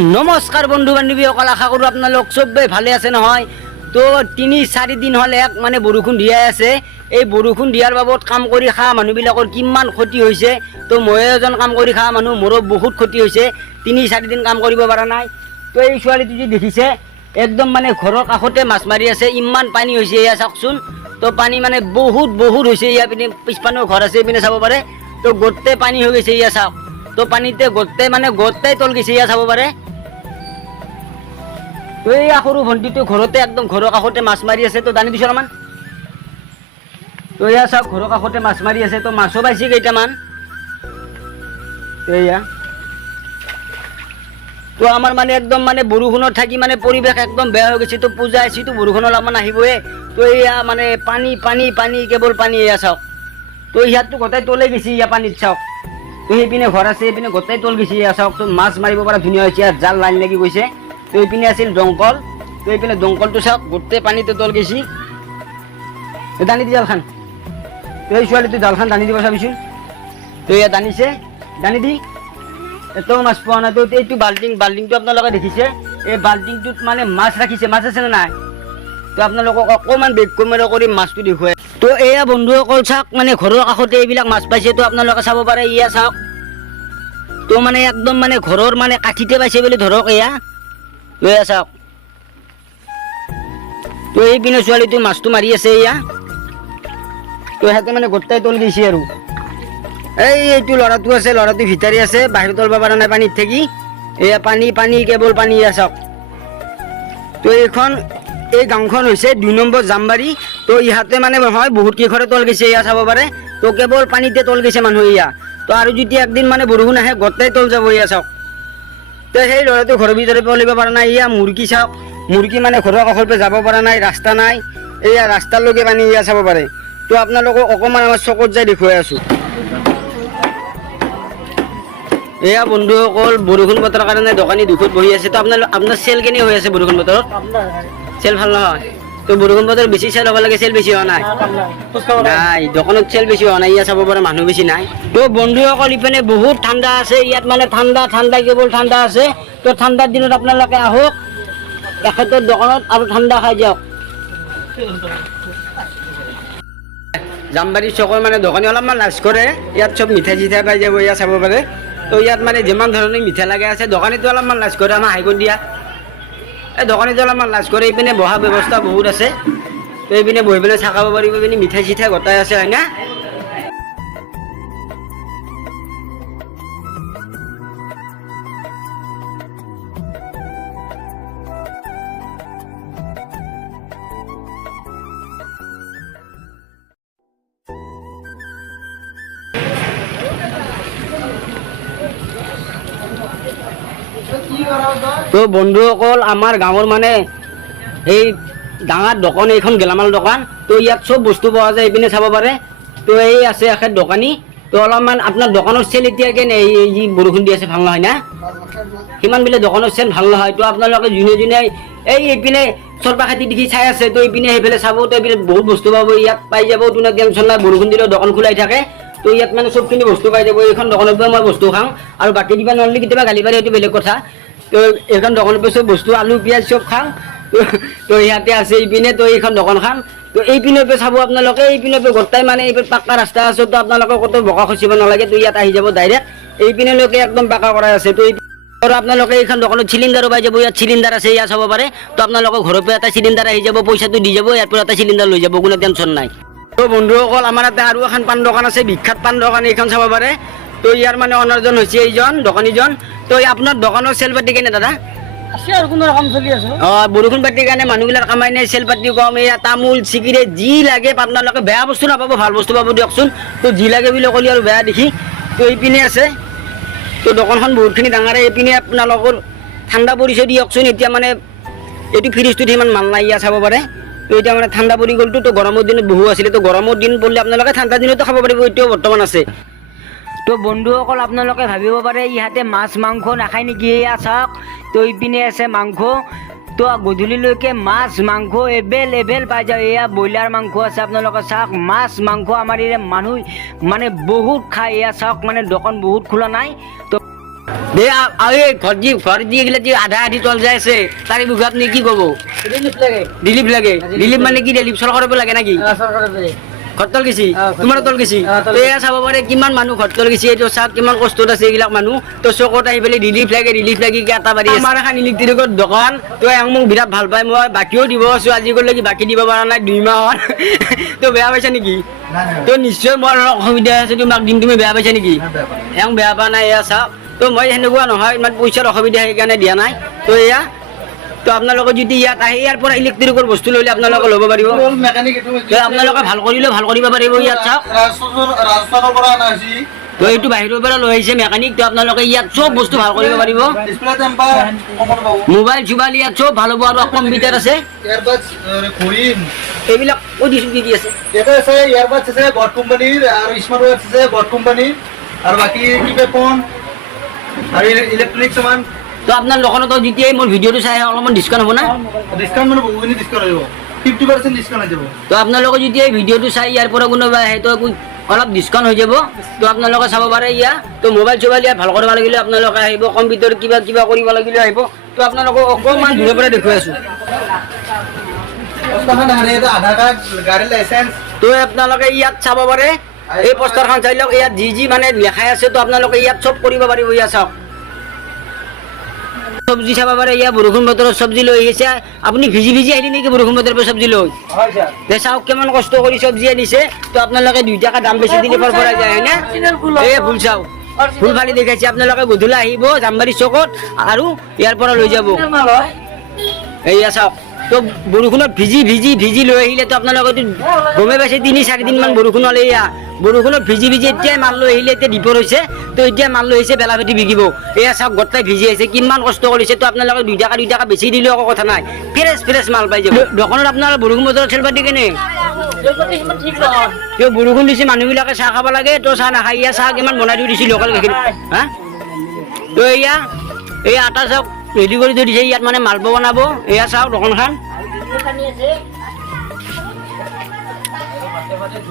নমস্কাৰ বন্ধু বান্ধৱী অকল আশা কৰোঁ আপোনালোক চবেই ভালে আছে নহয়? তো তিনি, চাৰি দিন হ'ল এক মানে বৰষুণ দিয়াই আছে। এই বৰষুণ দিয়াৰ বাবদ কাম কৰি খোৱা মানুহবিলাকৰ কিমান ক্ষতি হৈছে। তো ময়ো এজন কাম কৰি খোৱা মানুহ, মোৰো বহুত ক্ষতি হৈছে। তিনি, চাৰি দিন কাম কৰিব পৰা নাই। তো এই ছোৱালীটো যি দেখিছে, একদম মানে ঘৰৰ কাষতে মাছ মাৰি আছে, ইমান পানী হৈছে এয়া চাওকচোন। তো পানী মানে বহুত বহুত হৈছে, ইয়াৰ পিনে পিছপানৰ ঘৰ আছে, এইপিনে চাব পাৰে। তো গোটেই পানী হৈ গৈছে ইয়া চাওক। তো পানীতে গোটেই মানে গোটেই তল গৈছে ইয়া চাব পাৰে। তো এইয়া সৰু ভণ্টিটো ঘৰতে একদম ঘৰৰ কাষতে মাছ মাৰি আছে তো জানি দিছোঁ অলপমান এয়া চাওক, ঘৰৰ কাষতে মাছ মাৰি আছে তো মাছো পাইছে কেইটামান। এয়া তো আমাৰ মানে একদম মানে বৰষুণত থাকি মানে পৰিৱেশ একদম বেয়া হৈ গৈছে তো পূজা আহিছে তো বৰষুণ অলপমান আহিবয়ে। তো এয়া মানে পানী পানী পানী, কেৱল পানী এয়া চাওক। তো ইয়াততো গোটেই তলে গৈছে ইয়া পানীত চাওক। তো সেইপিনে ঘৰ আছে, সেইপিনে গোটেই তল গৈছে এয়া চাওক তো মাছ মাৰিব পৰা ধুনীয়া হৈছে, ইয়াত জাল লাইন লাগি গৈছে। তো এইপিনে আছিল দংকল তো এইপিনে দংকলটো চাওক, গোটেই পানীতে তল গৈছে দানি দি জালখান। তো এই ছোৱালীটো জালখান দানি দিব চাবিচোন। তো ইয়াত দানিছে। দানি দি এটাও মাছ পোৱা নাই। তো এইটো বাল্টিং বাল্টিংটো আপোনালোকে দেখিছে। এই বাল্টিংটোত মানে মাছ ৰাখিছে। মাছ আছে নে নাই? তো আপোনালোকক অকণমান বেগ কমেৰে কৰি মাছটো দেখুৱাই। তো এয়া বন্ধুসকল চাওক মানে ঘৰৰ কাষতে এইবিলাক মাছ পাইছে। তো আপোনালোকে চাব পাৰে, এয়া চাওক। তো মানে একদম মানে ঘৰৰ মানে কাঠিতে পাইছে বুলি ধৰক এয়া। এয়া চাওক তো এইপিনে ছোৱালীটো মাছটো মাৰি আছে এয়া তো সিহঁতে মানে গোটাই তল গৈছে আৰু। এই এইটো ল'ৰাটো আছে, ল'ৰাটো ভিতাৰি আছে, বাহিৰত তলব পৰা নাই পানীত থাকি। এয়া পানী পানী, কেৱল পানী চাওক তো এইখন, এই গাঁওখন হৈছে দুই নম্বৰ জামবাৰী। তো ইহাতে মানে হয় বহুত কেইঘৰে তল গৈছে এয়া চাব পাৰে। তো কেৱল পানীতে তল গৈছে মানুহ এয়া তো আৰু যদি একদিন মানে বৰষুণ আহে, গোটেই তল যাব এয়া চাওক। তো সেই ল'ৰাটো ঘৰৰ ভিতৰত পলিব পৰা নাই এয়া মুৰ্গী চাওক মুৰ্গী মানে ঘৰৰ কাষৰ পৰা যাব পৰা নাই ৰাস্তা নাই। এয়া ৰাস্তালৈকে পানী ইয়া চাব পাৰে। তো আপোনালোকক অকণমান আমাৰ চকুত যাই দেখুৱাই আছোঁ। এয়া বন্ধুসকল বৰষুণ বতৰৰ কাৰণে দোকানী দুখত বহি আছে। তো আপোনাৰ আপোনাৰ চেল কেনে হৈ আছে বৰষুণ বতৰত? চেল ভালো নহয়? তো বৰষুণ বতৰ বেছি চেল হ'ব লাগে মানে ঠাণ্ডা ঠাণ্ডা ঠাণ্ডা আহক এখেতৰ দোকানত আৰু ঠাণ্ডা খাই যাওক। জামবাৰী চকৰ মানে দোকানী অলপমান লাজ কৰে, ইয়াত চব মিঠাই চিঠাই পাই যাব, ইয়াত চাব পাৰে। তো ইয়াত মানে যিমান ধৰণৰ মিঠা লাগে আছে, দোকানীটো অলপমান লাজ কৰে আমাৰ হাইকোৰ্ট দিয়া এই দোকানীটো অলপমান লাজ কৰে এইপিনে বহা ব্যৱস্থা বহুত আছে। তো এইপিনে বহি পেলাই চাকাব পাৰিব এইপিনে মিঠাই চিঠাই গোটাই আছে হয় তো বন্ধুসকল আমাৰ গাঁৱৰ মানে এই ডাঙৰ দোকান, এইখন গেলামাল দোকান, তো ইয়াত চব বস্তু পোৱা যায়, এইপিনে চাব পাৰে। তো এই আছে এখেত দোকানী। তো অলপমান আপোনাৰ দোকানৰ চেল এতিয়া কেনে? এই বৰষুণ দি আছে, ভালো নহয় না? সিমান দোকানৰ চেল ভালো নহয়। তো আপোনালোকে যোনে যোনে এই এইপিনে চৰপা খেতি দেখি চাই আছে, তো এইপিনে সেইফালে চাব, তো এইপিনে বহুত বস্তু পাব। ইয়াত পাই যাব কোনো টেনশ্যন নাই, বৰষুণ দিলেও দোকান খোলাই থাকে। তো ইয়াত মানে চবখিনি বস্তু পাই যাব। এইখন দোকানৰ পৰা মই বস্তু খাওঁ। আৰু বাকী দিবা নোৱাৰিলে কেতিয়াবা গালি পাৰি সেইটো বেলেগ কথা। তো এইখন দোকানৰ পৰা চব বস্তু, আলু, পিঁয়াজ চব খাওঁ তো- তো ইয়াতে আছে এইপিনে তো এইখন দোকান খাম। তো এইপিনৰ পৰা চাব আপোনালোকে এইপিনৰ পৰা গোটাই মানে এইপিনে পাক্কা ৰাস্তা আছে, তো আপোনালোকে ক'তো বোকা খচিব নালাগে, তো ইয়াত আহি যাব ডাইৰেক্ট এইপিনলৈকে একদম পাকা কৰা আছে, তো আৰু আপোনালোকে এইখন দোকানত চিলিণ্ডাৰো পাই যাব, ইয়াত চিলিণ্ডাৰ আছে, ইয়াত চাব পাৰে। তো আপোনালোকৰ ঘৰৰ পৰা এটা চিলিণ্ডাৰ আহি যাব, পইচাটো দি যাব, ইয়াৰ পৰা এটা চিলিণ্ডাৰ লৈ যাব, কোনো টেনশ্যন নাই। তো বন্ধুসকল আমাৰ ইয়াতে আৰু এখন পাণ দোকান আছে, বিখ্যাত পাণ দোকান এইখন চাব পাৰে। তো ইয়াৰ মানে অনাৰজন হৈছে এইজন, দোকানীজন। তো এই আপোনাৰ দোকানৰ চেল পাতি কেনে দাদা? আছে আৰু কোনো ৰকম চলি আছো। অ বৰষুণ পাতিৰ কাৰণে মানুহবিলাক কামাই নাই চেল পাতি কম এয়া তামোল চিগিৰেট যি লাগে আপোনালোকে বেয়া বস্তু নাপাব ভালো বস্তু পাব দিয়কচোন। তো যি লাগে বুলি ক'লে আৰু বেয়া দেখি তো এইপিনে আছে। তো দোকানখন বহুতখিনি ডাঙৰ এইপিনে আপোনালোকৰ ঠাণ্ডা পৰিছে দিয়কচোন এতিয়া মানে এইটো ফ্ৰিজটোত সিমান মাল নাই ইয়াত চাব পাৰে। তো এতিয়া মানে ঠাণ্ডা পৰি গ'লতো তো গৰমৰ দিনত বহু আছিলে তো গৰমৰ দিন পৰিলে আপোনালোকে ঠাণ্ডা দিনতো খাব পাৰিব এতিয়াও বৰ্তমান আছে। তো বন্ধুসকল আপোনালোকে ভাবিব পাৰে ইহঁতে মাছ মাংস নাখায় নেকি? এয়া চাওক তো ইপিনে আছে মাংস। তো গধূলিলৈকে মাছ মাংস এভেল এভেল পাই যায় এয়া ব্ৰইলাৰ মাংস আছে আপোনালোকে চাওক। মাছ মাংস আমাৰ ইয়াৰে মানুহ মানে বহুত খায়। এয়া চাওক মানে দোকান বহুত খোলা নাই। তো আধা আধি তল যাই আছে তাৰে বিষয়ে আপুনি কি ক'ব? লাগে। দিলীপ লাগে। দিলীপ মানে কি? দিলীপ চৰকাৰৰ লাগে নেকি? আহ, সরকারের পেরে ঘৰ তল গেছি। তোমাৰ তল। গেছি। এয়া চাব পাৰে কিমান মানুহ ঘৰ তল গেছি। এইটো চাওক কিমান কষ্টত আছে এইবিলাক মানুহ। তো চকত আহি পেলাই ৰিলিফ লাগে ৰিলিফ লাগি কি এটা বাৰী আমাৰ এখন ইলেক্ট্ৰিকৰ দোকান। তো এওঁ মোক বিৰাট ভালো পায়। মই বাকীও দিব আছোঁ। আজিলৈকে বাকী দিব পৰা নাই দুই মাহত তো বেয়া পাইছা নেকি? তো নিশ্চয় মোৰ অলপ অসুবিধা আছে। তোমাক দিম। তুমি বেয়া পাইছা নেকি? এওঁ বেয়া পোৱা নাই এয়া চাওক। তো মই সেনেকুৱা নহয় ইমান পইচাৰ অসুবিধা সেইকাৰণে দিয়া নাই। তো এয়া তো আপোনালোকে যদি ইয়াত আহে ইয়াৰ পৰা ইলেক্ট্ৰিকৰ বস্তু ল'লে আপোনালোকে ল'ব পাৰিব। আপোনালোকে ভালো কৰিলেও ভালো কৰিব পাৰিব ইয়াত চাওক। তো এইটো বাহিৰৰ পৰা লৈ আহিছে মেকানিক তো আপোনালোকে ইয়াত চব বস্তু ভালো কৰিব পাৰিব। মোবাইল চোবাইল ইয়াত চব ভালো হ'ব আৰু কম্পিউটাৰ আছে। এইবিলাক কৈ দিছোঁ কি আছে। ইয়াৰবাডছ আছে বট কোম্পানীৰ আৰু স্মাৰ্ট ৱাচ আছে বট কোম্পানীৰ আৰু বাকী কিপেড ফোন আৰু ইলেক্ট্ৰনিক সামান। তো আপোনাৰ দোকানত যেতিয়াই মোৰ ভিডিঅ'টো চাই অলপমান ডিছকাউণ্ট হ'ব না? ডিছকাউণ্ট মানে বহুখিনি ডিছকাউণ্ট আহিব ফিফটি পাৰ্চেণ্ট ডিছকাউণ্ট আহি যাব। তো আপোনালোকে যেতিয়া ভিডিঅ'টো চাই ইয়াৰ পৰা কোনোবা আহে তো অলপ ডিছকাউণ্ট হৈ যাব তো আপোনালোকে চাব পাৰে ইয়া তো মোবাইল চোবাইল ইয়াত ভালো কৰিব লাগিলে আপোনালোকে আহিব কম্পিউটাৰ কিবা কিবা কৰিব লাগিলে আহিব। তো আপোনালোকক অকণমান দূৰৰ পৰা দেখুৱাই আছোঁ। আধাৰ কাৰ্ড গাড়ীৰ লাইচেঞ্চ তো আপোনালোকে ইয়াত চাব পাৰে। এই পোষ্টাৰখন চাই লওক ইয়াত যি যি মানে লেখাই আছে তো আপোনালোকে ইয়াত চব কৰিব পাৰিব ইয়াত চাওক। চব্জি চাব পাৰে ইয়া বৰষুণ বতৰত চব্জি লৈ আহিছে। আপুনি ভিজি ভিজি আহিলে নেকি বৰষুণ বতৰৰ পৰা চব্জি লৈ? হয় দে চাওক কিমান কষ্ট কৰি চব্জি আনিছে। তো আপোনালোকে দুই টকা দাম বেছি দিলে পৰা পৰা যায় হয়নে এই ফুল চাওক। ফুল ফালি দেখাইছে। আপোনালোকে গধূলি আহিব জামবাৰী চকত আৰু ইয়াৰ পৰা লৈ যাব। এইয়া চাওক। তো বৰষুণত ভিজি ভিজি ভিজি লৈ আহিলে তো আপোনালোকেতো গমে পাইছে, তিনি চাৰিদিনমান বৰষুণ হ'লে এয়া। বৰষুণত ভিজি ভিজি, এতিয়াই মাল লৈ আহিলে, এতিয়া দীপৰ হৈছে। তো এতিয়া মাল লৈ আহিছে, বেলা ভেটি বিকিব। এয়া চাওক, গোটাই ভিজি আহিছে, কিমান কষ্ট কৰিছে। তো আপোনালোকে দুই টকা দুই টকা বেছি দিলেও একো কথা নাই। ফ্ৰেছ ফ্ৰেছ মাল পাই যাব। দোকানত আপোনাৰ বৰষুণ বতৰত চেল পাতি কেনে? তো বৰষুণ দিছে, মানুহবিলাকে চাহ খাব লাগে। তো চাহ নাখায়, এয়া চাহ কিমান বনাই থৈ দিছে, লোকেল গাখীৰ। হা? তো এয়া এই আটা চাওক। ৰেডি কৰি থৈ দিছে ইয়াত মানে মালপোৱা বনাব, এয়া চাওঁ দোকানখন।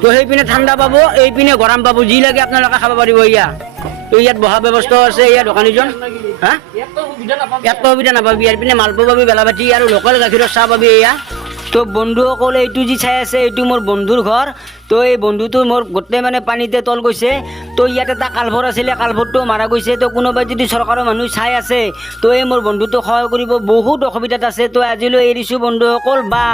তো সেইপিনে ঠাণ্ডা পাব, এইপিনে গৰম পাব, যি লাগে আপোনালোকে খাব পাৰিব ইয়া তো ইয়াত বহা ব্যৱস্থাও আছে ইয়াৰ দোকানীজন। হা? ইয়াত সুবিধা নাপাবি। ইয়াৰ পিনে মালপোৱা পাবি বেলাভাটি আৰু লোকেল গাখীৰৰ চাহ পাবি এয়া তো বন্ধুসকল এইটো যি চাই আছে, এইটো মোৰ বন্ধুৰ ঘৰ। তো এই বন্ধুটো মোৰ গোটেই মানে পানীতে তল গৈছে। তো ইয়াত এটা কালভৰ আছিলে, কালভৰটো মাৰা গৈছে। তো কোনোবাই যদি চৰকাৰৰ মানুহ চাই আছে, তো এই মোৰ বন্ধুটোক সহায় কৰিব। বহুত অসুবিধাত আছে। তো আজিলৈ এৰিছোঁ বন্ধুসকল, বা